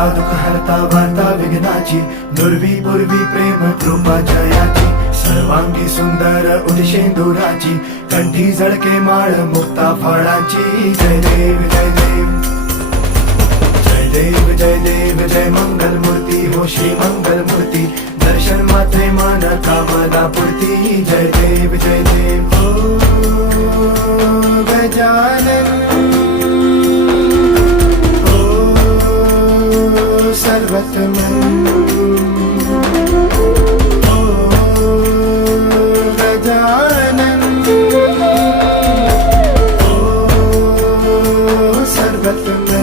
करता दुःख हरता वार्ता विघ्नाची, दुर्वी पूर्वी प्रेम कृपा जयाची, सर्वांगी सुंदर उदिशेंदुराची, कंठी झळके माळ मुक्ता फळाची. जय देव जय देव जय देव जय देव जय मंगल मूर्ती हो श्री मंगल मूर्ती, दर्शन मात्रे मन कामना पूर्ती. जय देव जय देव ओ गजानन ओ सर्वतमन ओ गजानन ओ सर्वतमन.